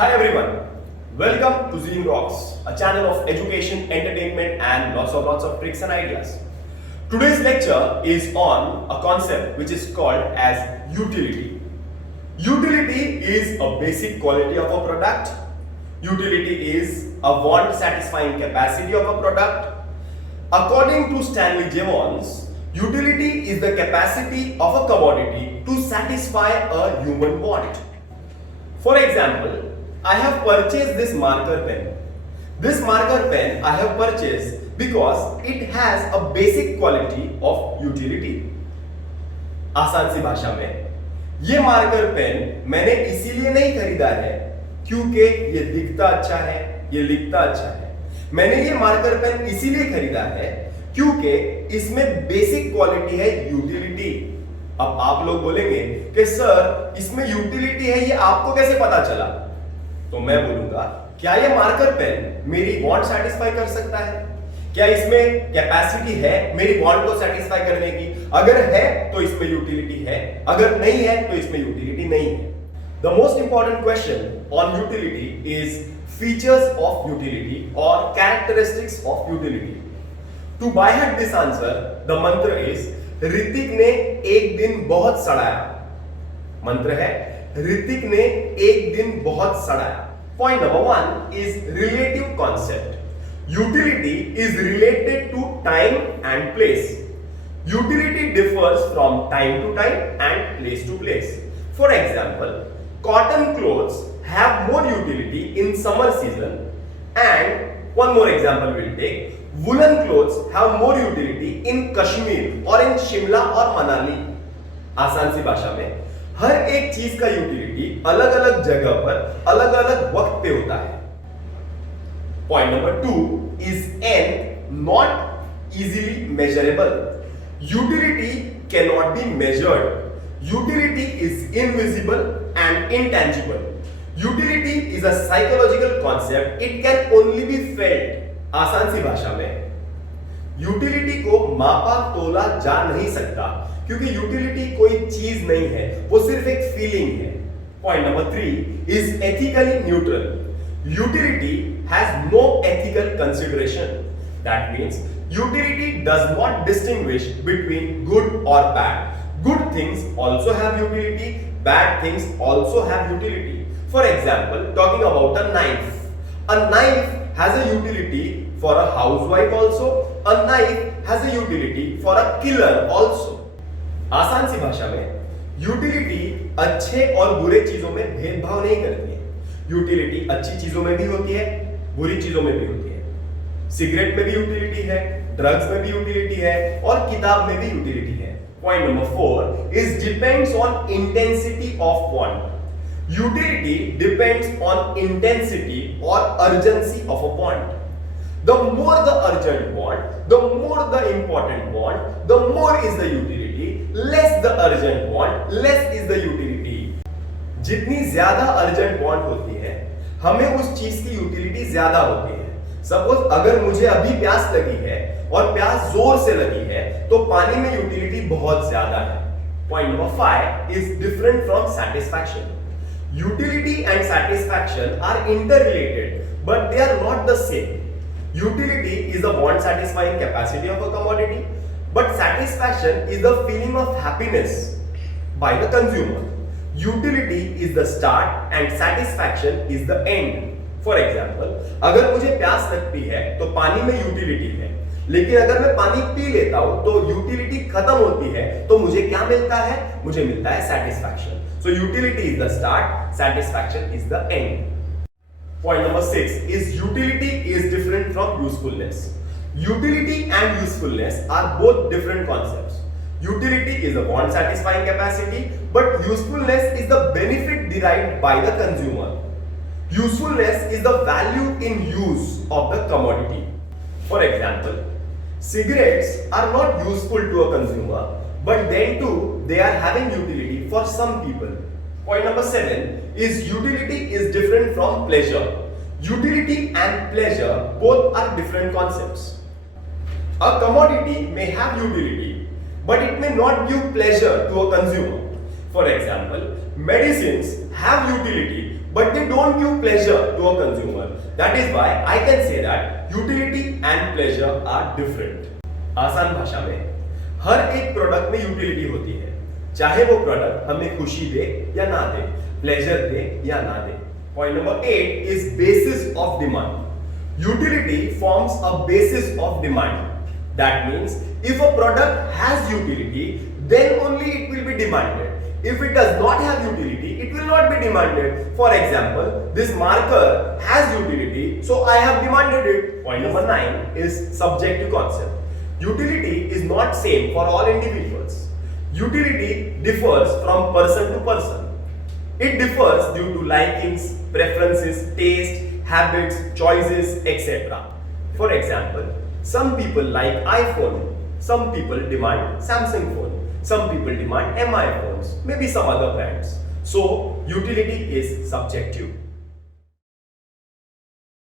Hi everyone, welcome to Zing Rocks, a channel of education, entertainment and lots of tricks and ideas. Today's lecture is on a concept which is called as utility. Utility is a basic quality of a product. Utility is a want satisfying capacity of a product. According to Stanley Jevons, utility is the capacity of a commodity to satisfy a human want. For example, I have purchased this marker pen. This marker pen I have purchased because it has a basic quality of utility. आसान सी भाषा में ये marker pen मैंने इसीलिए नहीं खरीदा है क्योंकि ये दिखता अच्छा है, ये लिखता अच्छा है। मैंने ये मार्कर पेन इसीलिए खरीदा है क्योंकि इसमें बेसिक क्वालिटी है यूटिलिटी। अब आप लोग बोलेंगे कि सर इसमें यूटिलिटी है, ये आपको कैसे पता चला? तो मैं बोलूंगा, क्या ये मार्कर पेन मेरी वांट सेटिस्फाई कर सकता है? क्या इसमें कैपेसिटी है मेरी वांट को सेटिस्फाई करने की? अगर है तो इसमें यूटिलिटी है, अगर नहीं है तो इसमें यूटिलिटी नहीं है। The most important question on utility is features of utility और characteristics of utility. To by heart this answer the mantra is Hrithik ने एक दिन बहुत सड़ाया। मंत्र है ऋतिक ने एक दिन बहुत सड़ाया। Point number 1 is relative concept. Utility is related to time and place. Utility differs from time to time and place to place. For example, cotton clothes have more utility in summer season, and one more example we'll take. Woolen clothes have more utility in Kashmir or in Shimla or Manali. आसान सी भाषा में हर एक चीज का utility अलग अलग जगह पर अलग अलग वक्त पे होता है। Point number 2 is n not easily measurable. Utility cannot be measured. Utility is invisible and intangible. Utility is a psychological concept. It can only be felt. आसान सी भाषा में यूटिलिटी को मापा तोला जा नहीं सकता क्योंकि यूटिलिटी कोई चीज नहीं है, वो सिर्फ एक फीलिंग है। Point number 3 is ethically neutral. Utility has no ethical consideration. That means utility does not distinguish between good or bad. Good things also have utility, bad things also have utility. For example, talking about a knife. A knife has a utility for a housewife also. A knife has a utility for a killer also. आसान सी भाषा में utility अच्छे और बुरे चीजों में भेदभाव नहीं करती है। यूटिलिटी अच्छी चीजों में भी होती है, बुरी चीजों में भी होती है। सिगरेट में भी यूटिलिटी है, ड्रग्स में भी यूटिलिटी है और किताब में भी यूटिलिटी है। Point number 4 is depends on intensity of want. Utility depends on intensity और urgency of a want. The more the urgent want, the more the important want, the more is the utility. Less the urgent want, less is the utility. जितनी ज्यादा urgent want होती है, हमें उस चीज की utility ज्यादा होती है। सपोज अगर मुझे अभी प्यास लगी है और प्यास जोर से लगी है तो पानी में यूटिलिटी बहुत ज्यादा है। Point number 5 is different from satisfaction. Utility and satisfaction are interrelated but they are not the same. Utility is the want satisfying capacity of a commodity, but satisfaction is the feeling of happiness by the consumer. Utility is the start and satisfaction is the end. For example, अगर मुझे प्यास लगती है तो पानी में utility है, लेकिन अगर मैं पानी पी लेता हूं तो यूटिलिटी खत्म होती है, तो मुझे क्या मिलता है? मुझे मिलता है satisfaction. So utility is the start, satisfaction is the end. Point number 6 is utility is different from usefulness. Utility and usefulness are both different concepts. Utility is a want satisfying capacity, but usefulness is the benefit derived by the consumer. Usefulness is the value in use of the commodity. For example, cigarettes are not useful to a consumer, but then too they are having utility for some people. Point number 7 is utility is different from pleasure. Utility and pleasure both are different concepts. A commodity may have utility, but it may not give pleasure to a consumer. For example, medicines have utility, but they don't give pleasure to a consumer. That is why I can say that utility and pleasure are different. आसान भाषा में हर एक product में utility होती है, चाहे वो product हमें खुशी दे या ना दे, प्लेजर दे या ना दे. Point number 8 is basis of demand. Utility forms a basis of demand. That means if a product has utility, then only it will be demanded. If it does not have utility, it will not be demanded. For example, this marker has utility, so I have demanded it. Point number 9 is subjective concept. Utility is not same for all individuals. Utility differs from person to person. It differs due to likings, preferences, taste, habits, choices, etc. For example, some people like iPhone, some people demand Samsung phone, some people demand MI phones, maybe some other brands. So, utility is subjective.